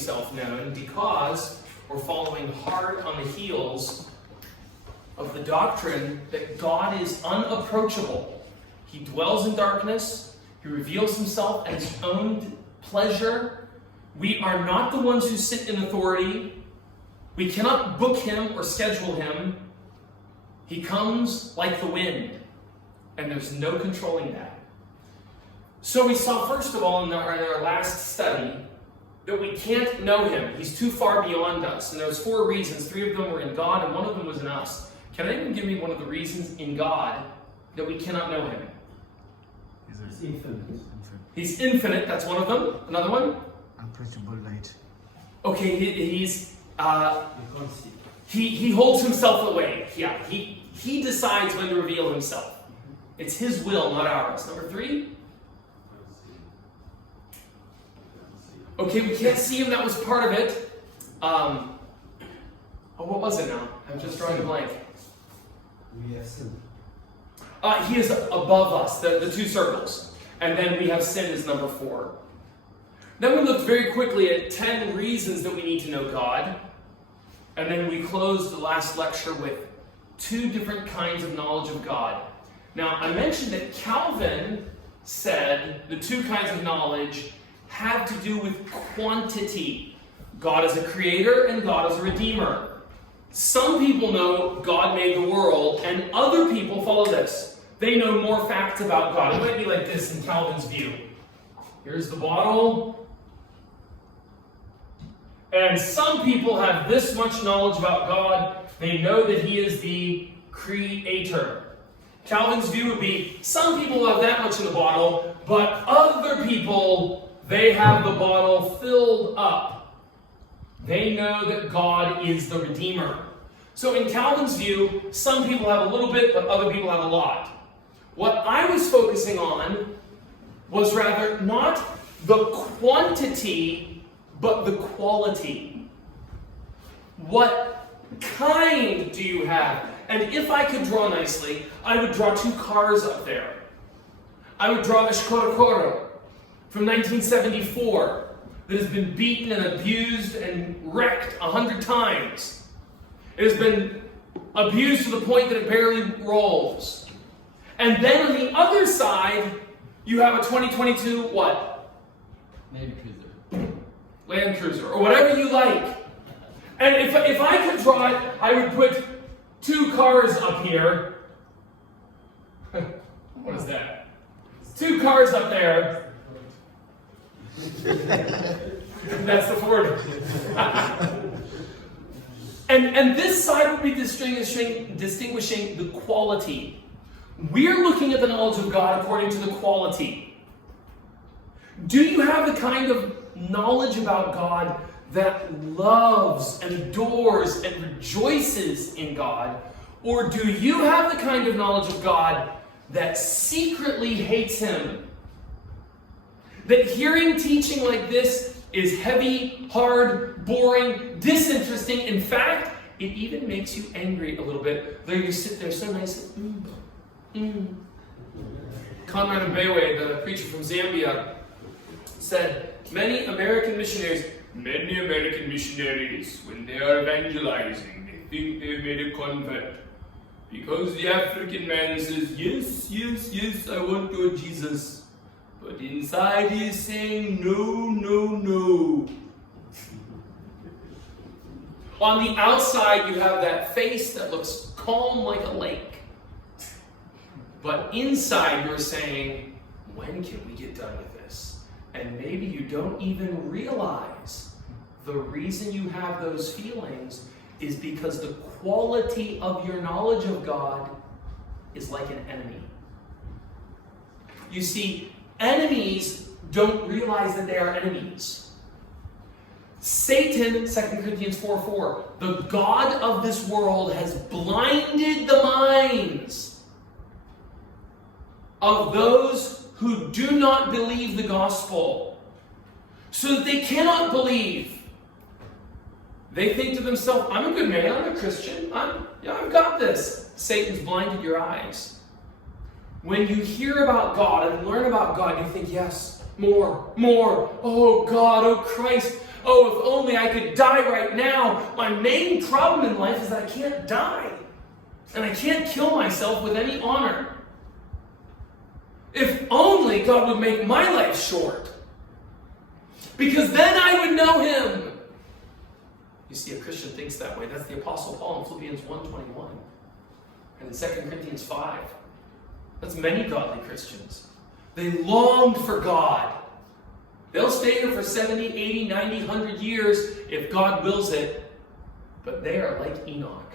himself known because we're following hard on the heels of the doctrine that God is unapproachable. He dwells in darkness. He reveals himself at his own pleasure. We are not the ones who sit in authority. We cannot book him or schedule him. He comes like the wind, and there's no controlling that. So we saw, first of all, in our last study, that we can't know him. He's too far beyond us. And there's 4 reasons. 3 of them were in God, and 1 of them was in us. Can anyone give me one of the reasons in God that we cannot know him? He's infinite. He's infinite. That's one of them. Another one? Unapproachable light. Okay, he holds himself away. Yeah, he decides when to reveal himself. It's his will, not ours. Number 3? Okay, we can't see him. That was part of it. What was it now? I'm just drawing a blank. We have sin. He is above us, the 2 circles. And then we have sin as number 4. Then we looked very quickly at 10 reasons that we need to know God. And then we closed the last lecture with 2 different kinds of knowledge of God. Now, I mentioned that Calvin said the 2 kinds of knowledge have to do with quantity. God is a creator and God is a redeemer. Some people know God made the world, and other people follow this. They know more facts about God. It might be like this in Calvin's view. Here's the bottle. And some people have this much knowledge about God. They know that he is the creator. Calvin's view would be, some people have that much in the bottle, but other people, they have the bottle filled up. They know that God is the Redeemer. So in Calvin's view, some people have a little bit, but other people have a lot. What I was focusing on was rather not the quantity, but the quality. What kind do you have? And if I could draw nicely, I would draw 2 cars up there. I would draw a Skoda Koro from 1974 that has been beaten and abused and wrecked 100 times. It has been abused to the point that it barely rolls. And then on the other side, you have a 2022 what? Land Cruiser, or whatever you like. And if I could draw it, I would put 2 cars up here. What is that? 2 cars up there. That's the Ford. and this side would be distinguishing the quality. We're looking at the knowledge of God according to the quality. Do you have the kind of knowledge about God that loves and adores and rejoices in God? Or do you have the kind of knowledge of God that secretly hates him? That hearing teaching like this is heavy, hard, boring, disinteresting. In fact, it even makes you angry a little bit. Though you sit there so nice. Conrad Mbewe, the preacher from Zambia, said, many American missionaries, when they are evangelizing, they think they've made a convert. Because the African man says, yes, yes, yes, I want your Jesus. But inside he is saying, no, no, no. On the outside, you have that face that looks calm like a lake. But inside, you're saying, when can we get done with this? And maybe you don't even realize the reason you have those feelings is because the quality of your knowledge of God is like an enemy. You see, enemies don't realize that they are enemies. Satan, 2 Corinthians 4:4, the God of this world has blinded the minds of those who do not believe the gospel, so that they cannot believe. They think to themselves, I'm a good man, I'm a Christian, I've got this. Satan's blinded your eyes. When you hear about God and learn about God, you think, yes, more, oh God, oh Christ, Oh, if only I could die right now. My main problem in life is that I can't die. And I can't kill myself with any honor. If only God would make my life short. Because then I would know Him. You see, a Christian thinks that way. That's the Apostle Paul in Philippians 1:21. And in 2 Corinthians 5. That's many godly Christians. They longed for God. They'll stay here for 70, 80, 90, 100 years if God wills it. But they are like Enoch.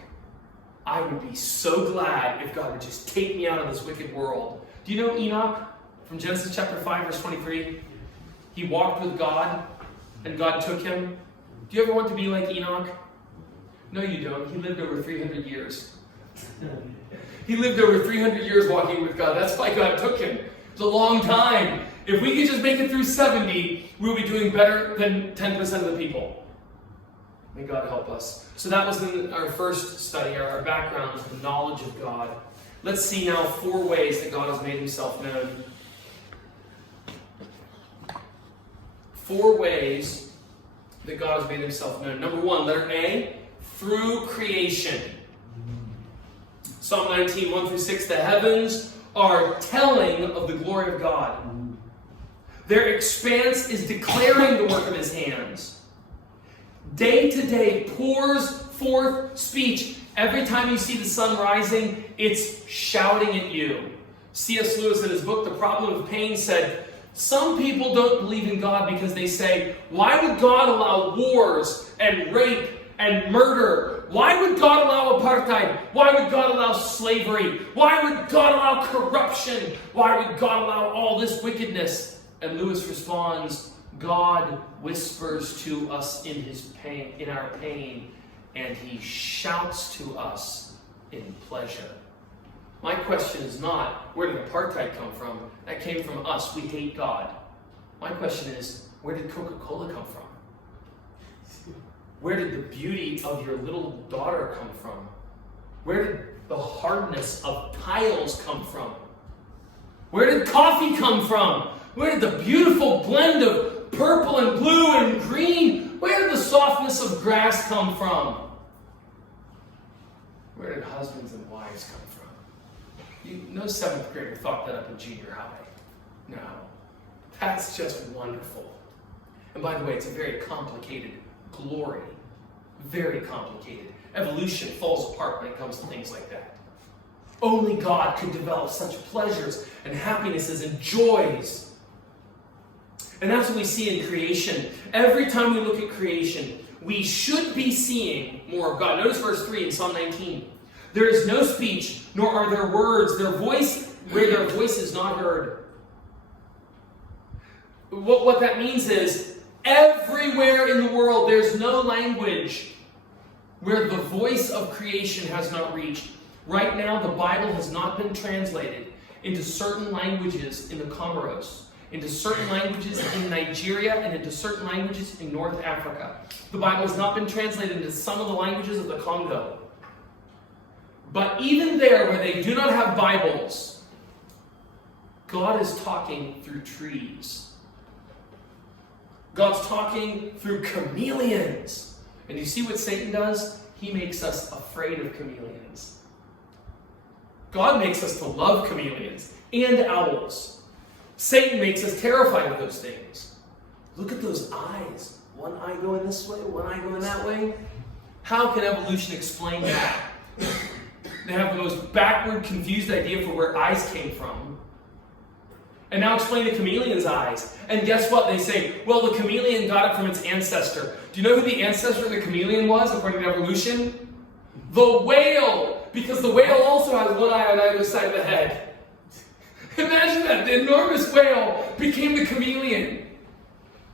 I would be so glad if God would just take me out of this wicked world. Do you know Enoch from Genesis chapter 5, verse 23? He walked with God, and God took him. Do you ever want to be like Enoch? No, you don't. He lived over 300 years. He lived over 300 years walking with God. That's why God took him. It's a long time. If we could just make it through 70, we'll be doing better than 10% of the people. May God help us. So that was in our first study, our background, the knowledge of God. Let's see now 4 ways that God has made Himself known. 4 ways that God has made Himself known. Number 1, letter A, through creation. Psalm 19, 1-6, the heavens are telling of the glory of God. Their expanse is declaring the work of His hands. Day to day pours forth speech. Every time you see the sun rising, it's shouting at you. C.S. Lewis in his book, The Problem of Pain, said, some people don't believe in God because they say, why would God allow wars and rape and murder? Why would God allow apartheid? Why would God allow slavery? Why would God allow corruption? Why would God allow all this wickedness? And Lewis responds, God whispers to us in His pain, in our pain, and He shouts to us in pleasure. My question is not, where did apartheid come from? That came from us. We hate God. My question is, where did Coca-Cola come from? Where did the beauty of your little daughter come from? Where did the hardness of tiles come from? Where did coffee come from? Where did the beautiful blend of purple and blue and green? Where did the softness of grass come from? Where did husbands and wives come from? No 7th grader thought that up in junior high. No. That's just wonderful. And by the way, it's a very complicated glory. Very complicated. Evolution falls apart when it comes to things like that. Only God could develop such pleasures and happinesses and joys. And that's what we see in creation. Every time we look at creation, we should be seeing more of God. Notice verse 3 in Psalm 19. There is no speech, nor are there words. Their voice, where their voice is not heard. What that means is, everywhere in the world, there's no language where the voice of creation has not reached. Right now, the Bible has not been translated into certain languages in the Comoros, into certain languages in Nigeria, and into certain languages in North Africa. The Bible has not been translated into some of the languages of the Congo. But even there, where they do not have Bibles, God is talking through trees. God's talking through chameleons. And you see what Satan does? He makes us afraid of chameleons. God makes us to love chameleons and owls. Satan makes us terrified of those things. Look at those eyes. One eye going this way, one eye going that way. How can evolution explain that? They have the most backward, confused idea for where eyes came from. And now explain the chameleon's eyes. And guess what? They say, well, the chameleon got it from its ancestor. Do you know who the ancestor of the chameleon was, according to evolution? The whale. Because the whale also has one eye on either side of the head. Imagine that. The enormous whale became the chameleon.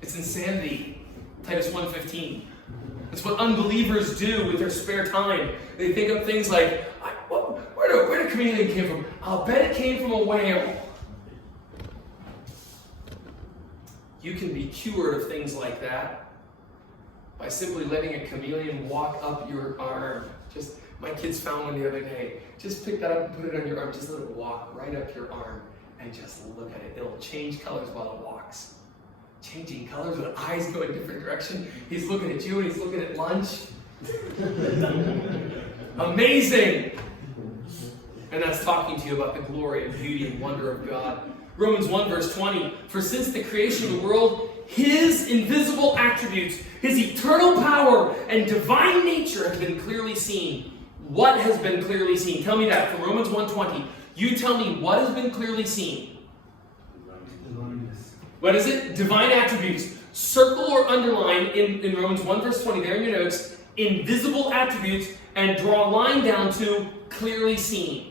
It's insanity. Titus 1:15. It's what unbelievers do with their spare time. They think of things like, where did chameleon came from? I'll bet it came from a whale. You can be cured of things like that by simply letting a chameleon walk up your arm. My kids found one the other day. Just pick that up and put it on your arm. Just let it walk right up your arm and just look at it. It'll change colors while it walks. changing colors with eyes going a different direction. He's looking at you and he's looking at lunch. Amazing! And that's talking to you about the glory and beauty and wonder of God. Romans 1 verse 20, for since the creation of the world, His invisible attributes, His eternal power and divine nature have been clearly seen. What has been clearly seen? Tell me that from Romans 1:20. You tell me what has been clearly seen. What is it? Divine attributes. Circle or underline in Romans 1 verse 20, there in your notes, invisible attributes, and draw a line down to clearly seen.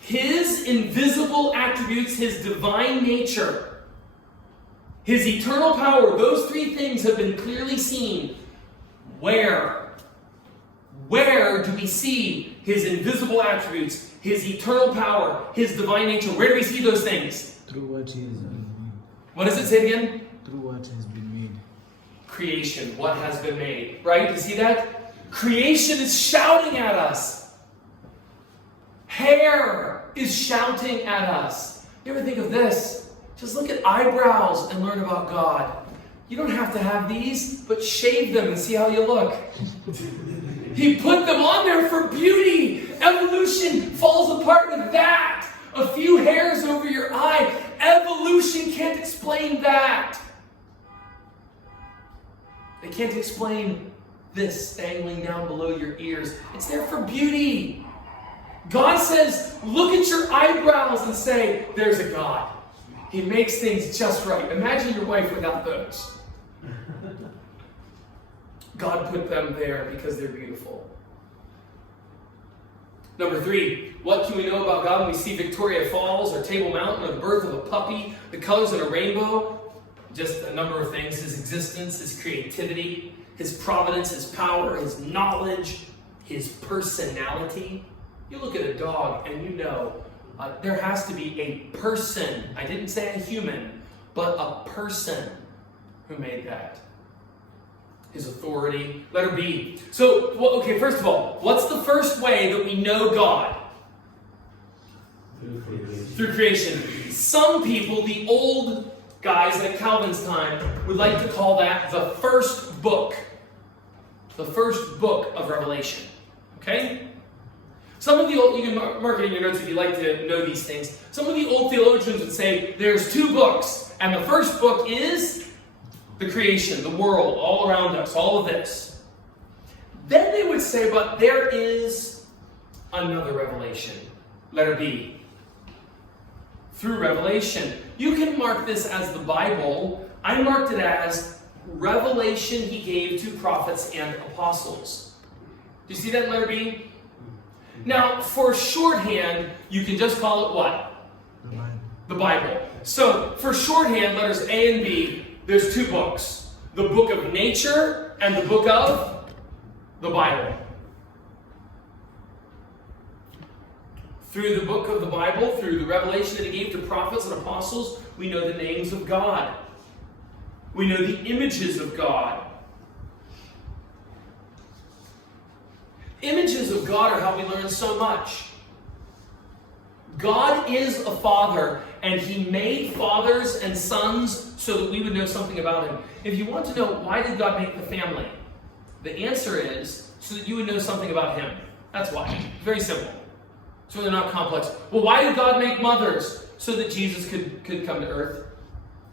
His invisible attributes, His divine nature, His eternal power, those three things have been clearly seen. Where? Where do we see His invisible attributes, His eternal power, His divine nature? Where do we see those things? Through what He has been made. What does it say again? Through what has been made. Creation, what has been made. Right? You see that? Creation is shouting at us. Hair is shouting at us. You ever think of this? Just look at eyebrows and learn about God. You don't have to have these, but shave them and see how you look. He put them on there for beauty. Evolution falls apart with that. A few hairs over your eye. Evolution can't explain that. They can't explain this dangling down below your ears. It's there for beauty. God says, look at your eyebrows and say, there's a God. He makes things just right. Imagine your wife without those. God put them there because they're beautiful. Number 3, what can we know about God when we see Victoria Falls or Table Mountain or the birth of a puppy, the colors in a rainbow? Just a number of things. His existence, His creativity, His providence, His power, His knowledge, His personality. You look at a dog and you know there has to be a person. I didn't say a human, but a person who made that. His authority. Letter B. So, okay, first of all, what's the first way that we know God? Through creation. Some people, the old guys like Calvin's time, would like to call that the first book. The first book of Revelation. Okay? Some of the old, you can mark it in your notes if you like to know these things. Some of the old theologians would say there's 2 books, and the first book is the creation, the world, all around us, all of this. Then they would say, but there is another revelation. Letter B. Through revelation. You can mark this as the Bible. I marked it as revelation He gave to prophets and apostles. Do you see that in letter B? Now, for shorthand, you can just call it what? The Bible. So, for shorthand, letters A and B, there's 2 books. The book of nature and the book of the Bible. Through the book of the Bible, through the revelation that He gave to prophets and apostles, we know the names of God. We know the images of God. Images of God are how we learn so much. God is a father, and He made fathers and sons so that we would know something about Him. If you want to know why did God make the family, the answer is so that you would know something about Him. That's why. Very simple. It's really not complex. Well, why did God make mothers? So that Jesus could come to earth.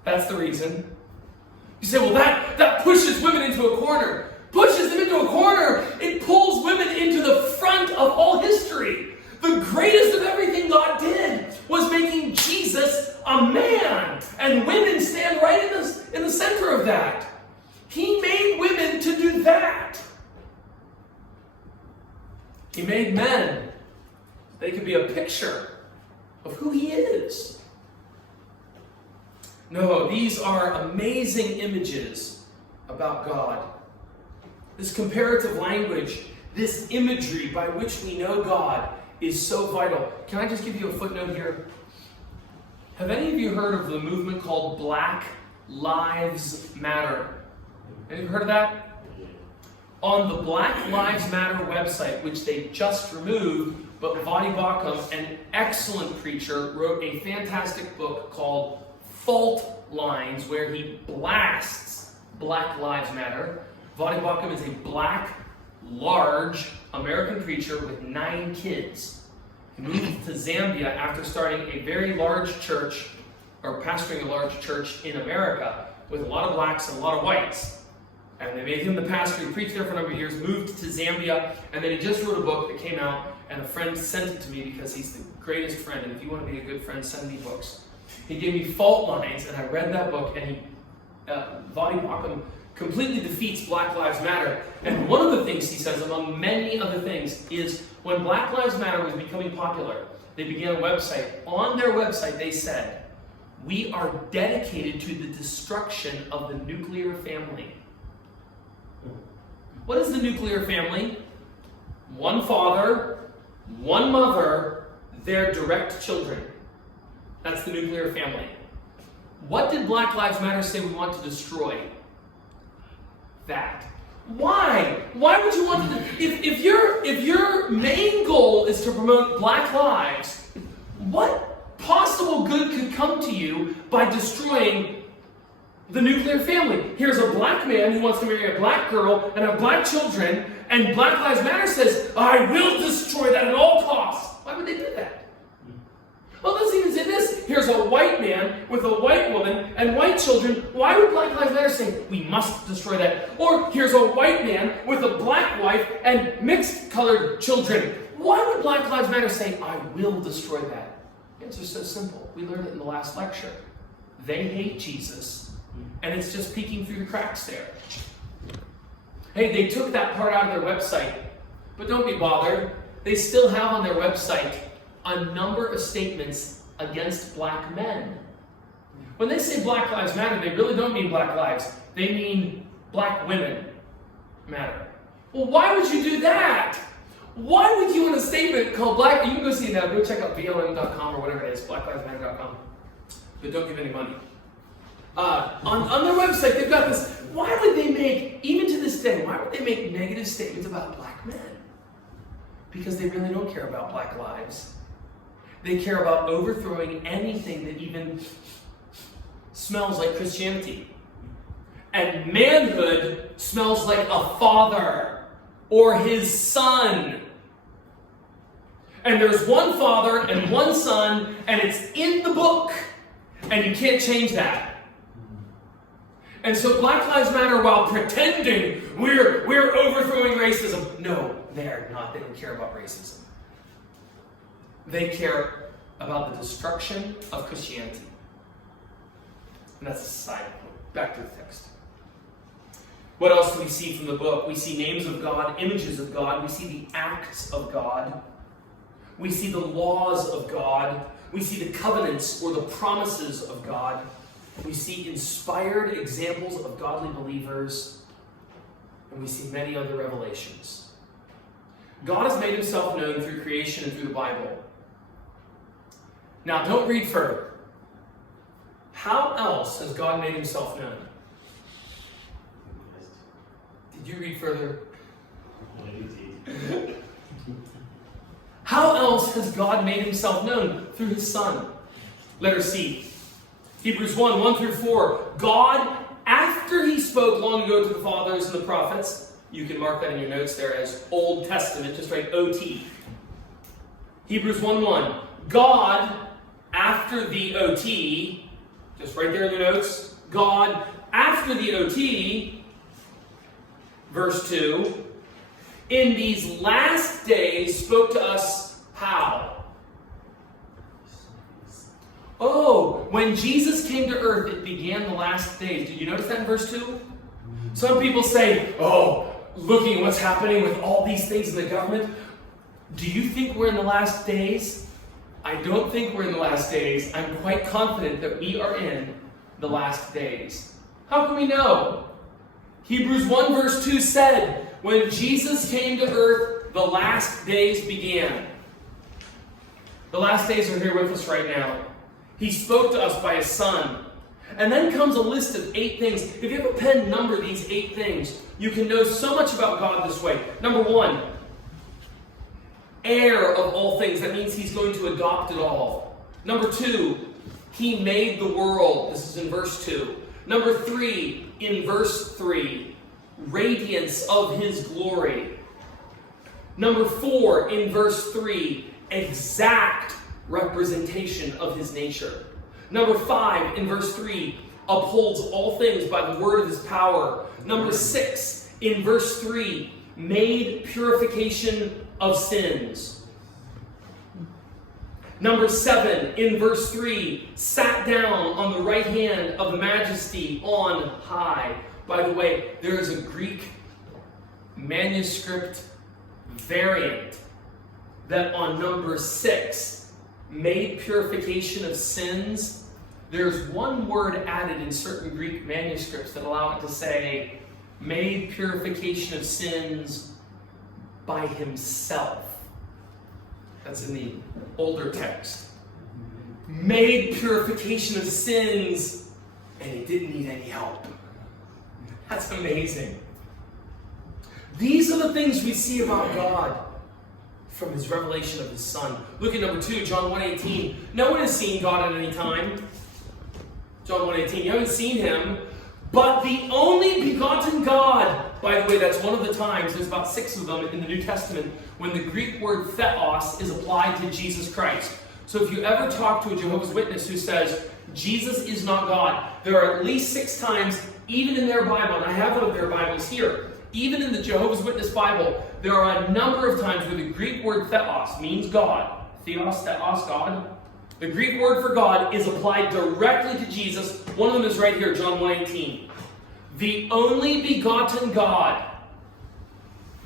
That's the reason. You say, well, that pushes women into a corner. Pushes them into a corner. It pulls women into the front of all history. The greatest of everything God did was making Jesus a man. And women stand right in the center of that. He made women to do that. He made men. They could be a picture of who He is. No, these are amazing images about God. This comparative language, this imagery by which we know God is so vital. Can I just give you a footnote here? Have any of you heard of the movement called Black Lives Matter? Have you heard of that? On the Black Lives Matter website, which they just removed, but Vadi Bakum, an excellent preacher, wrote a fantastic book called fault lines where he blasts Black Lives Matter. Voddie Baucham is a black, large American preacher with 9 kids. He moved to Zambia after starting a very large church, or pastoring a large church in America, with a lot of blacks and a lot of whites. And they made him the pastor. He preached there for a number of years, moved to Zambia, and then he just wrote a book that came out, and a friend sent it to me because he's the greatest friend, and if you want to be a good friend, send me books. He gave me Fault Lines, and I read that book, and Voddie Baucham completely defeats Black Lives Matter. And one of the things he says, among many other things, is when Black Lives Matter was becoming popular, they began a website. On their website, they said, "We are dedicated to the destruction of the nuclear family." What is the nuclear family? One father, one mother, their direct children. That's the nuclear family. What did Black Lives Matter say we want to destroy? That. Why? Why would you want to? If your main goal is to promote Black lives, what possible good could come to you by destroying the nuclear family? Here's a black man who wants to marry a black girl and have black children, and Black Lives Matter says, "I will destroy that at all costs." Why would they do that? Well, let's even say this. Here's a white man with a white woman and white children. Why would Black Lives Matter say, "We must destroy that"? Or here's a white man with a black wife and mixed colored children. Why would Black Lives Matter say, "I will destroy that"? The answer is so simple. We learned it in the last lecture. They hate Jesus, and it's just peeking through the cracks there. Hey, they took that part out of their website, but don't be bothered. They still have on their website a number of statements against black men. When they say Black Lives Matter, they really don't mean black lives. They mean black women matter. Well, why would you do that? Why would you want a statement called black? You can go see it now. Go check out blm.com or whatever it is, blacklivesmatter.com. But don't give any money. On their website, they've got this. Why would they make, even to this day, why would they make negative statements about black men? Because they really don't care about black lives. They care about overthrowing anything that even smells like Christianity. And manhood smells like a father or his son. And there's one father and one son, and it's in the book, and you can't change that. And so Black Lives Matter, while pretending we're overthrowing racism, no, they're not. They don't care about racism. They care about the destruction of Christianity. And that's a side note. Back to the text. What else do we see from the book? We see names of God, images of God. We see the acts of God. We see the laws of God. We see the covenants or the promises of God. We see inspired examples of godly believers. And we see many other revelations. God has made himself known through creation and through the Bible. Now, don't read further. How else has God made himself known? Did you read further? How else has God made himself known? Through his Son. Letter C. Hebrews 1 through 4. God, after he spoke long ago to the fathers and the prophets, you can mark that in your notes there as Old Testament, just write OT. Hebrews 1:1. God, after the OT, just right there in your notes. God, after the OT, verse 2, in these last days spoke to us how? Oh, when Jesus came to earth, it began the last days. Did you notice that in verse 2? Some people say, oh, looking at what's happening with all these things in the government, do you think we're in the last days? I don't think we're in the last days. I'm quite confident that we are in the last days. How can we know? Hebrews 1 verse 2 said, when Jesus came to earth, the last days began. The last days are here with us right now. He spoke to us by his Son. And then comes a list of 8 things. If you have a pen, number these 8 things. You can know so much about God this way. Number 1, heir of all things. That means he's going to adopt it all. Number 2, He made the world. This is in verse 2. Number 3, in verse 3, radiance of his glory. Number 4, in verse 3, exact representation of his nature. Number 5, in verse 3, upholds all things by the word of his power. Number 6, in verse 3, made purification of sins. Number 7, in verse 3, sat down on the right hand of the majesty on high. By the way, there is a Greek manuscript variant that on number 6, made purification of sins, there's one word added in certain Greek manuscripts that allow it to say, made purification of sins by himself. That's in the older text. Made purification of sins, and he didn't need any help. That's amazing. These are the things we see about God from his revelation of his Son. Look at number 2, John 1:18. No one has seen God at any time. John 1:18. You haven't seen him, but the only begotten God. By the way, that's one of the times, there's about 6 of them in the New Testament, when the Greek word theos is applied to Jesus Christ. So if you ever talk to a Jehovah's Witness who says, Jesus is not God, there are at least 6 times, even in their Bible, and I have one of their Bibles here, even in the Jehovah's Witness Bible, there are a number of times where the Greek word theos means God. Theos, God. The Greek word for God is applied directly to Jesus. One of them is right here, John 1:18. The only begotten God.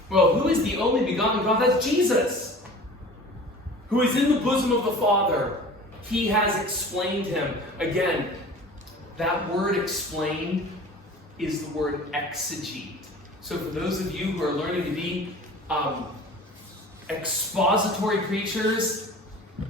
Well, who is the only begotten God? That's Jesus, who is in the bosom of the Father. He has explained him. Again, that word explained is the word exegete. So for those of you who are learning to be expository preachers,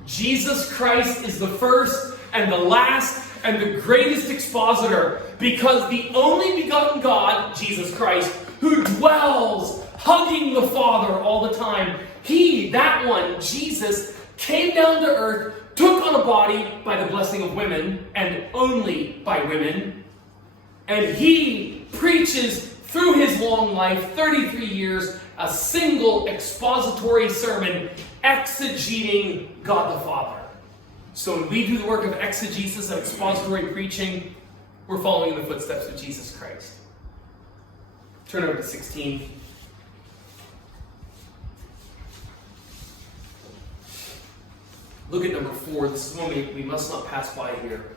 Jesus Christ is the first and the last and the greatest expositor, because the only begotten God, Jesus Christ, who dwells hugging the Father all the time, he, that one, Jesus, came down to earth, took on a body by the blessing of women, and only by women, and he preaches through his long life, 33 years, a single expository sermon exegeting God the Father. So when we do the work of exegesis and expository preaching, we're following in the footsteps of Jesus Christ. Turn over to 16. Look at number 4. This is one we must not pass by here.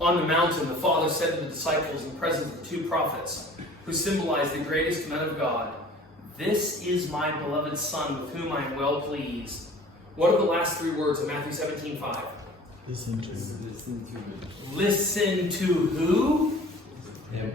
On the mountain, the Father said to the disciples in presence of the 2 prophets, who symbolize the greatest men of God, "This is my beloved Son, with whom I am well pleased." What are the last 3 words of Matthew 17:5? Listen to. Listen to who? Him.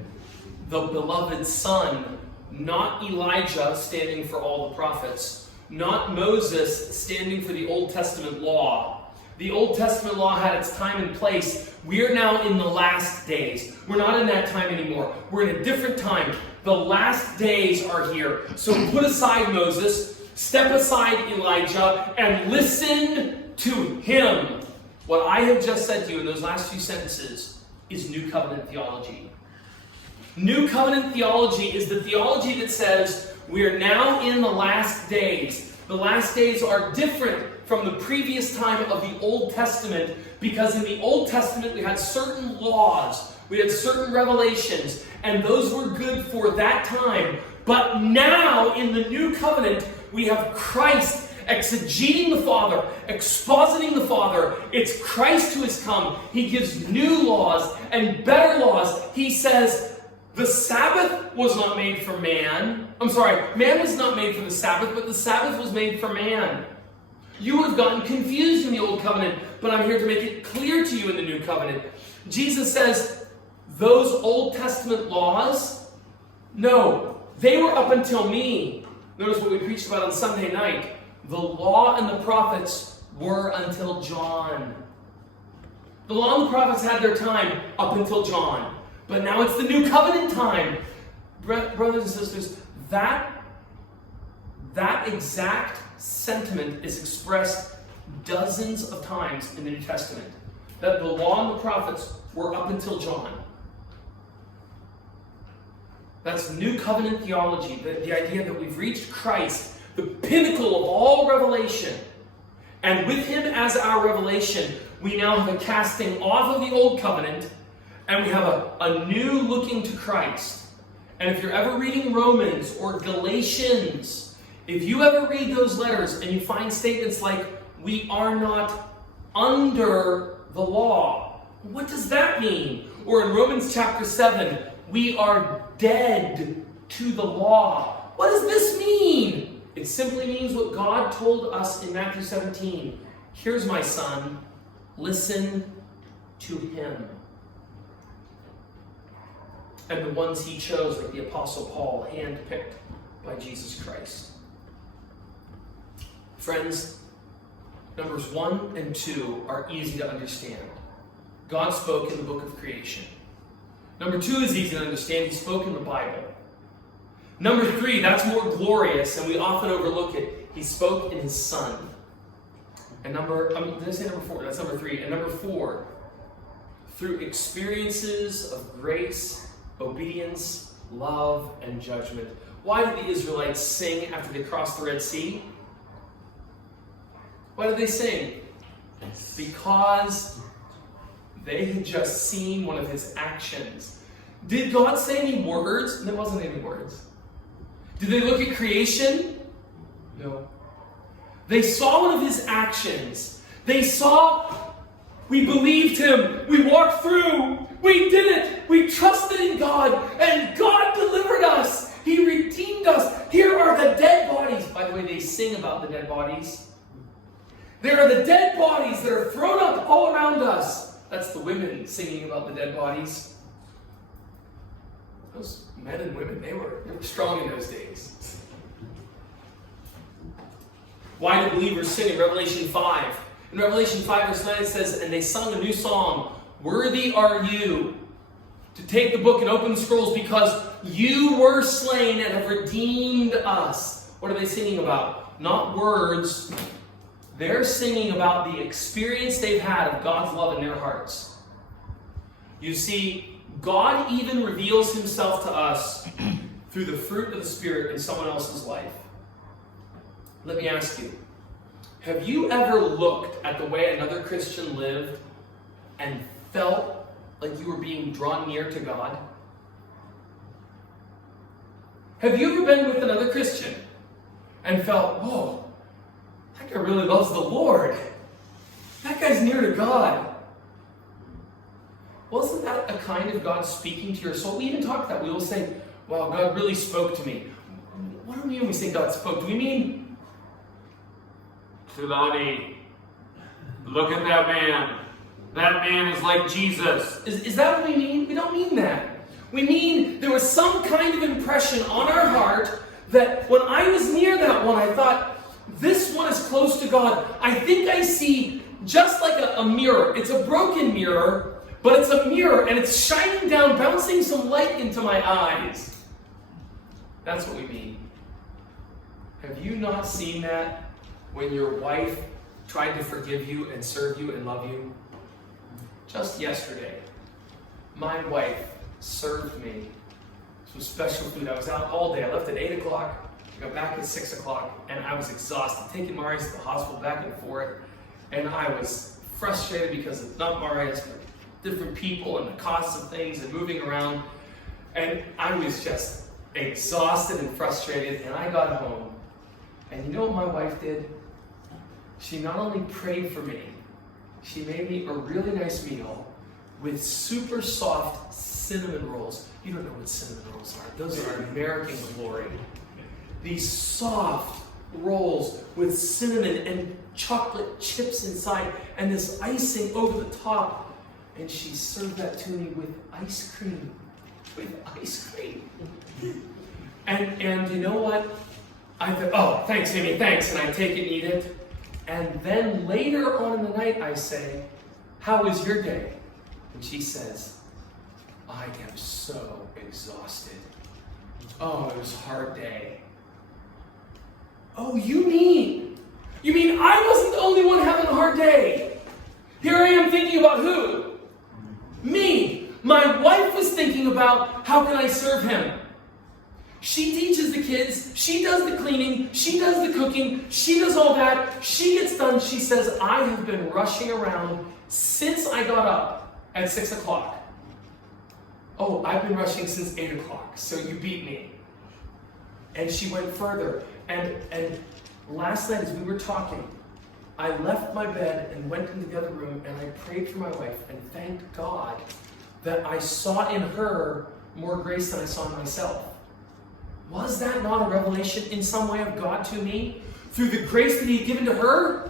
The beloved Son. Not Elijah, standing for all the prophets. Not Moses, standing for the Old Testament law. The Old Testament law had its time and place. We are now in the last days. We're not in that time anymore. We're in a different time. The last days are here. So put aside Moses, step aside Elijah, and listen to him. What I have just said to you in those last few sentences is New Covenant theology. New Covenant theology is the theology that says we are now in the last days. The last days are different from the previous time of the Old Testament, because in the Old Testament we had certain laws, we had certain revelations, and those were good for that time. But now in the New Covenant we have Christ exegeting the Father, expositing the Father. It's Christ who has come. He gives new laws and better laws. He says the Sabbath was not made for man. Man was not made for the Sabbath, but the Sabbath was made for man. You would have gotten confused in the Old Covenant, but I'm here to make it clear to you in the New Covenant. Jesus says, those Old Testament laws, no, they were up until me. Notice what we preached about on Sunday night. The law and the prophets were until John. The law and the prophets had their time up until John. But now it's the New Covenant time. Brothers and sisters, that exact sentiment is expressed dozens of times in the New Testament. that the law and the prophets were up until John. That's New Covenant theology, the idea that we've reached Christ, the pinnacle of all revelation. And with him as our revelation, we now have a casting off of the old covenant, and we have a new looking to Christ. And if you're ever reading Romans or Galatians, if you ever read those letters and you find statements like, we are not under the law, what does that mean? Or in Romans chapter 7, we are dead to the law. What does this mean? It simply means what God told us in Matthew 17. Here's my son, listen to him. And the ones he chose, like the Apostle Paul, handpicked by Jesus Christ. Friends, Numbers 1 and 2 are easy to understand. God spoke in the book of creation. Number 2 is easy to understand. He spoke in the Bible. Number 3, that's more glorious, and we often overlook it. He spoke in his Son. And did I say number 4? That's number 3. And number 4, through experiences of grace, obedience, love, and judgment. Why did the Israelites sing after they crossed the Red Sea? Why did they sing? Because they had just seen one of his actions. Did God say any words? There wasn't any words. Did they look at creation? No. They saw one of his actions. They saw, we believed him. We walked through. We did it. We trusted in God. And God delivered us. He redeemed us. Here are the dead bodies. By the way, they sing about the dead bodies. There are the dead bodies that are thrown up all around us. That's the women singing about the dead bodies. Those men and women, they were strong in those days. Why do believers sing in Revelation 5? In Revelation 5 verse 9 it says, and they sung a new song, worthy are you to take the book and open the scrolls because you were slain and have redeemed us. What are they singing about? Not words. They're singing about the experience they've had of God's love in their hearts. You see, God even reveals himself to us through the fruit of the Spirit in someone else's life. Let me ask you, have you ever looked at the way another Christian lived and felt like you were being drawn near to God? Have you ever been with another Christian and felt, whoa, that guy really loves the Lord. That guy's near to God. Wasn't that a kind of God speaking to your soul? We even talk that. We will say, wow, God really spoke to me. What do we mean when we say God spoke? Do we mean, Tulani, look at that man. That man is like Jesus. Is that what we mean? We don't mean that. We mean there was some kind of impression on our heart that when I was near that one, I thought, this one is close to God. I think I see just like a mirror. It's a broken mirror, but it's a mirror and it's shining down, bouncing some light into my eyes. That's what we mean. Have you not seen that when your wife tried to forgive you and serve you and love you? Just yesterday, my wife served me some special food. I was out all day. I left at 8 o'clock. I got back at 6 o'clock, and I was exhausted, taking Marius to the hospital back and forth, and I was frustrated because it's not Marius, but different people and the costs of things and moving around, and I was just exhausted and frustrated, and I got home, and you know what my wife did? She not only prayed for me, she made me a really nice meal with super soft cinnamon rolls. You don't know what cinnamon rolls are. Those are American glory. These soft rolls with cinnamon and chocolate chips inside and this icing over the top. And she served that to me with ice cream. With ice cream. And you know what? I thought, oh, thanks, Amy, thanks. And I take it and eat it. And then later on in the night, I say, how was your day? And she says, I am so exhausted. Oh, it was a hard day. Oh, you mean I wasn't the only one having a hard day? Here I am thinking about who? Me. My wife was thinking about how can I serve him. She teaches the kids, she does the cleaning, she does the cooking, she does all that. She gets done, she says, I have been rushing around since I got up at 6 o'clock. Oh, I've been rushing since 8 o'clock, so you beat me. And she went further. And last night as we were talking, I left my bed and went into the other room and I prayed for my wife and thanked God that I saw in her more grace than I saw in myself. Was that not a revelation in some way of God to me? Through the grace that He had given to her?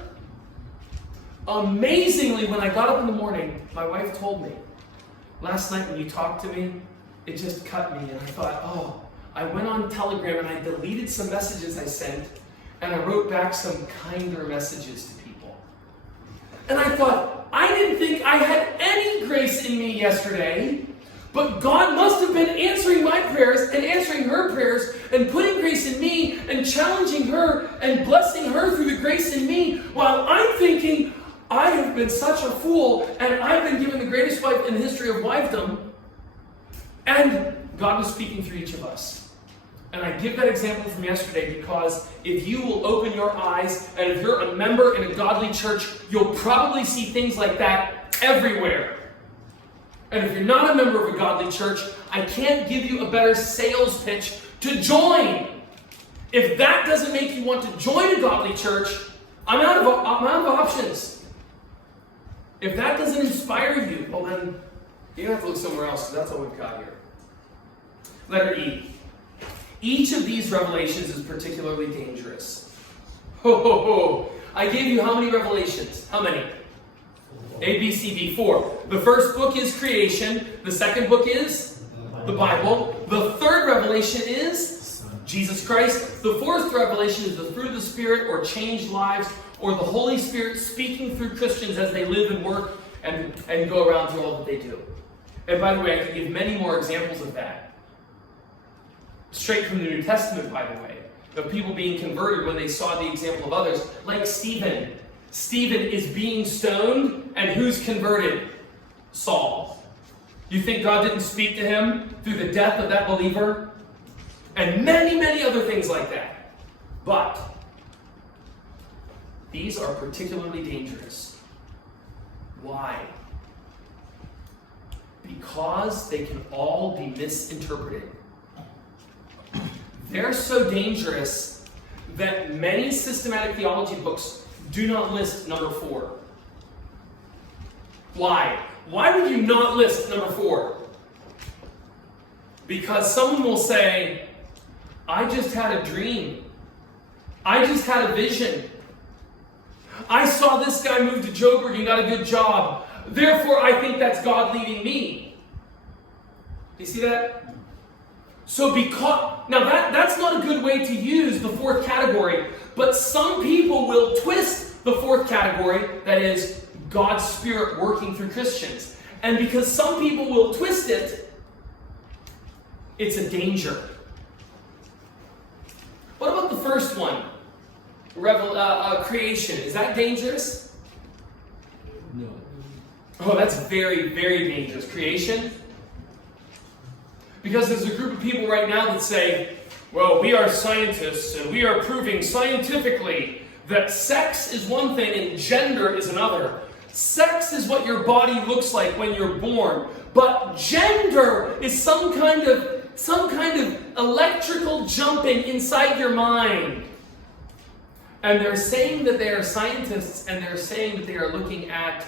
Amazingly, when I got up in the morning, my wife told me, last night when you talked to me, it just cut me. And I thought, I went on Telegram and I deleted some messages I sent, and I wrote back some kinder messages to people. And I thought, I didn't think I had any grace in me yesterday, but God must have been answering my prayers and answering her prayers and putting grace in me and challenging her and blessing her through the grace in me, while I'm thinking, I have been such a fool and I've been given the greatest wife in the history of wifedom. And God was speaking through each of us. And I give that example from yesterday because if you will open your eyes, and if you're a member in a godly church, you'll probably see things like that everywhere. And if you're not a member of a godly church, I can't give you a better sales pitch to join. If that doesn't make you want to join a godly church, I'm out of options. If that doesn't inspire you, well then, you're going to have to look somewhere else, because that's all we've got here. Letter E. Each of these revelations is particularly dangerous. I gave you how many revelations? How many? A, B, C, D, 4. The first book is creation. The second book is the Bible. The third revelation is Jesus Christ. The fourth revelation is the fruit of the Spirit, or changed lives, or the Holy Spirit speaking through Christians as they live and work and go around through all that they do. And by the way, I can give many more examples of that. Straight from the New Testament, by the way, of people being converted when they saw the example of others, like Stephen. Stephen is being stoned, and who's converted? Saul. You think God didn't speak to him through the death of that believer? And many, many other things like that. But these are particularly dangerous. Why? Because they can all be misinterpreted. They're so dangerous that many systematic theology books do not list number 4. Why? Why would you not list number 4? Because someone will say, I just had a dream. I just had a vision. I saw this guy move to Joburg and got a good job. Therefore, I think that's God leading me. Do you see that? So now that's not a good way to use the fourth category, but some people will twist the fourth category, that is, God's Spirit working through Christians. And because some people will twist it, it's a danger. What about the first one? Creation. Is that dangerous? No. Oh, that's very, very dangerous. Creation? Because there's a group of people right now that say, well, we are scientists and we are proving scientifically that sex is one thing and gender is another. Sex is what your body looks like when you're born, but gender is some kind of electrical jumping inside your mind. And they're saying that they are scientists, and they're saying that they are looking at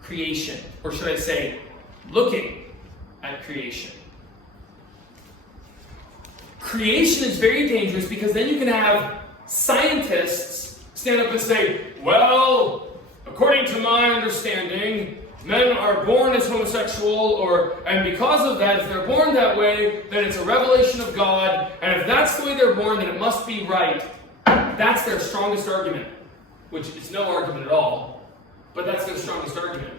creation, or should I say, looking at creation. Creation is very dangerous because then you can have scientists stand up and say, well, according to my understanding, men are born as homosexual, and because of that, if they're born that way, then it's a revelation of God, and if that's the way they're born, then it must be right. That's their strongest argument, which is no argument at all, but that's their strongest argument.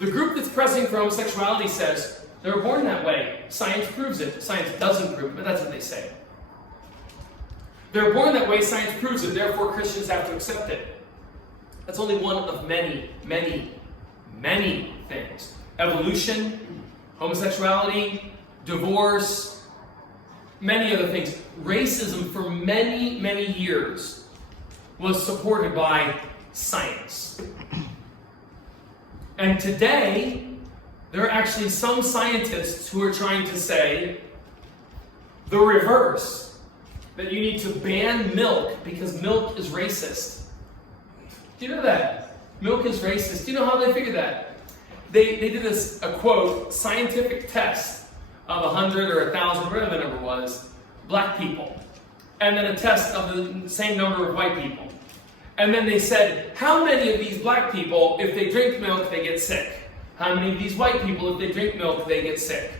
The group that's pressing for homosexuality says, they were born that way. Science proves it. Science doesn't prove it, but that's what they say. They're born that way, science proves it, therefore Christians have to accept it. That's only one of many, many, many things. Evolution, homosexuality, divorce, many other things. Racism for many, many years was supported by science. And today, there are actually some scientists who are trying to say the reverse, that you need to ban milk because milk is racist. Do you know that? Milk is racist. Do you know how they figured that? They did a quote, scientific test of 100 or 1,000, whatever the number was, black people. And then a test of the same number of white people. And then they said, how many of these black people, if they drink milk, they get sick? How many of these white people, if they drink milk, they get sick?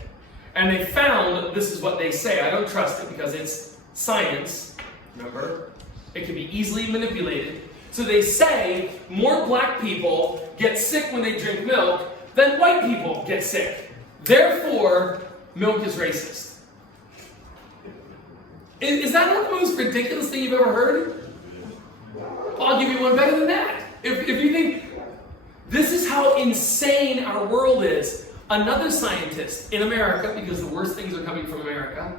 And they found, this is what they say, I don't trust it because it's science, remember? It can be easily manipulated. So they say more black people get sick when they drink milk than white people get sick. Therefore, milk is racist. Is that not the most ridiculous thing you've ever heard? I'll give you one better than that. If you think, this is how insane our world is. Another scientist in America, because the worst things are coming from America,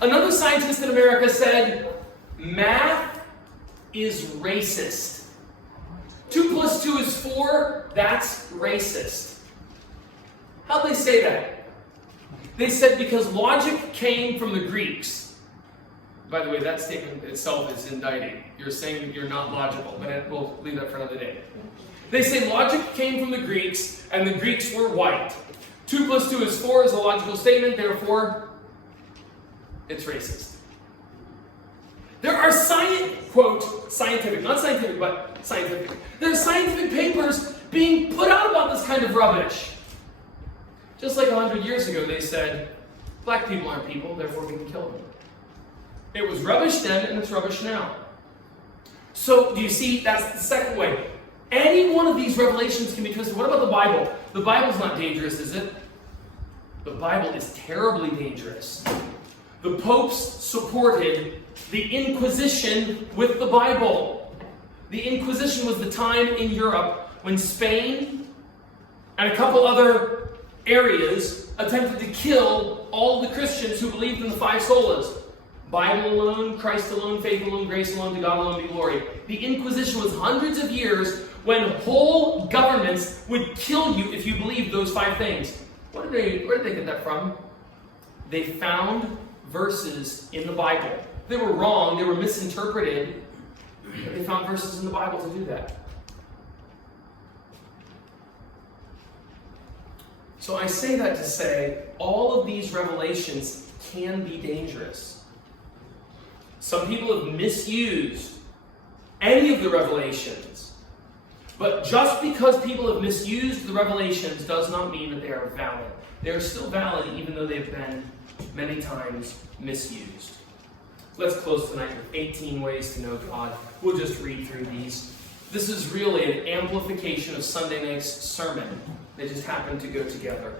another scientist in America said, math is racist. 2 plus 2 is 4, that's racist. How'd they say that? They said because logic came from the Greeks. By the way, that statement itself is indicting. You're saying that you're not logical, but we'll leave that for another day. They say logic came from the Greeks, and the Greeks were white. 2 plus 2 is 4 is a logical statement, therefore, it's racist. There are scientific, not scientific, but scientific. There are scientific papers being put out about this kind of rubbish. Just like 100 years ago, they said, black people aren't people, therefore we can kill them. It was rubbish then, and it's rubbish now. So, do you see, that's the second way. Any one of these revelations can be twisted. What about the Bible? The Bible's not dangerous, is it? The Bible is terribly dangerous. The popes supported the Inquisition with the Bible. The Inquisition was the time in Europe when Spain and a couple other areas attempted to kill all the Christians who believed in the 5 solas. Bible alone, Christ alone, faith alone, grace alone, to God alone be glory. The Inquisition was hundreds of years when whole governments would kill you if you believed those 5 things. Where did they get that from? They found verses in the Bible. They were wrong, they were misinterpreted, but they found verses in the Bible to do that. So I say that to say, all of these revelations can be dangerous. Some people have misused any of the revelations. But just because people have misused the revelations does not mean that they are valid. They are still valid even though they've been many times misused. Let's close tonight with 18 ways to know God. We'll just read through these. This is really an amplification of Sunday night's sermon. They just happen to go together.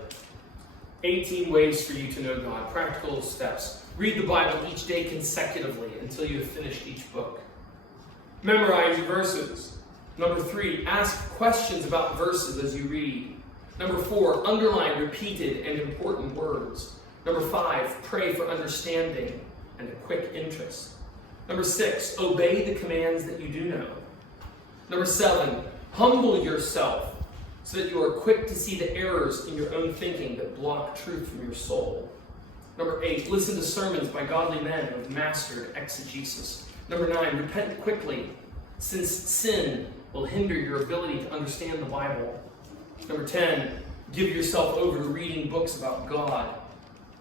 18 ways for you to know God. Practical steps. Read the Bible each day consecutively until you have finished each book. Memorize your verses. Number 3, ask questions about verses as you read. Number 4, underline repeated and important words. Number 5, pray for understanding and a quick interest. Number 6, obey the commands that you do know. Number 7, humble yourself so that you are quick to see the errors in your own thinking that block truth from your soul. Number 8, listen to sermons by godly men who have mastered exegesis. Number 9, repent quickly, since sin will hinder your ability to understand the Bible. Number 10, give yourself over to reading books about God,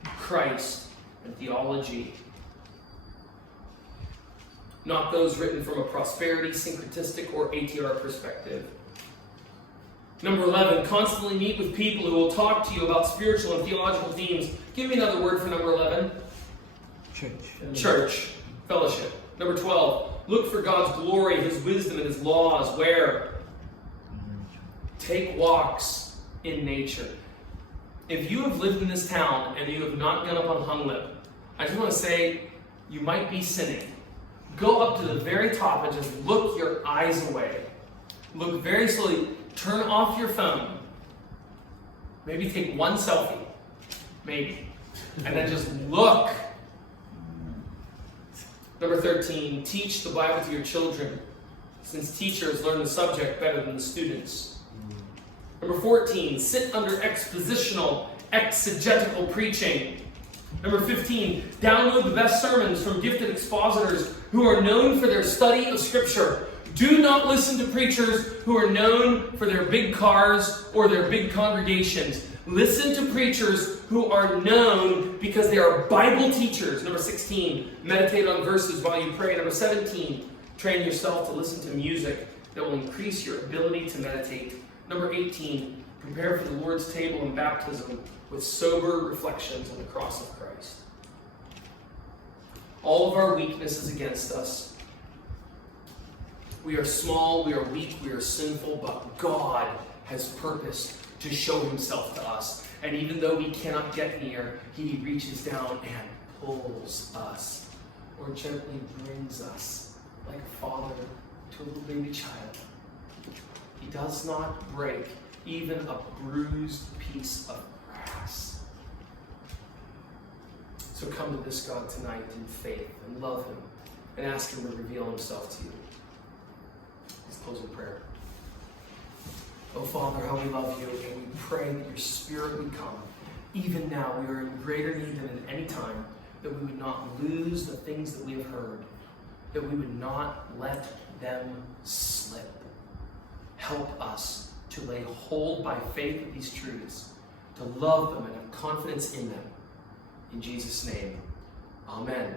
Christ, and theology. Not those written from a prosperity, syncretistic, or ATR perspective. Number 11, constantly meet with people who will talk to you about spiritual and theological themes. Give me another word for number 11. Church. Fellowship. Number 12, look for God's glory, His wisdom, and His laws. Where? Take walks in nature. If you have lived in this town and you have not gone up on Hung Lip, I just want to say you might be sinning. Go up to the very top and just look your eyes away. Look very slowly. Turn off your phone. Maybe take one selfie. Maybe. And then just look. Number 13, teach the Bible to your children, since teachers learn the subject better than the students. Number 14, sit under expositional, exegetical preaching. Number 15, download the best sermons from gifted expositors who are known for their study of Scripture. Do not listen to preachers who are known for their big cars or their big congregations. Listen to preachers who are known because they are Bible teachers. Number 16, meditate on verses while you pray. Number 17, train yourself to listen to music that will increase your ability to meditate. Number 18, prepare for the Lord's table and baptism with sober reflections on the cross of Christ. All of our weakness is against us. We are small, we are weak, we are sinful, but God has purposed to show himself to us. And even though we cannot get near, he reaches down and pulls us, or gently brings us like a father to a little baby child. He does not break even a bruised piece of brass. So come to this God tonight in faith and love him and ask him to reveal himself to you. Let's close in prayer. Oh Father, how we love you, and we pray that your Spirit would come. Even now, we are in greater need than at any time, that we would not lose the things that we have heard, that we would not let them slip. Help us to lay hold by faith of these truths, to love them and have confidence in them. In Jesus' name, amen.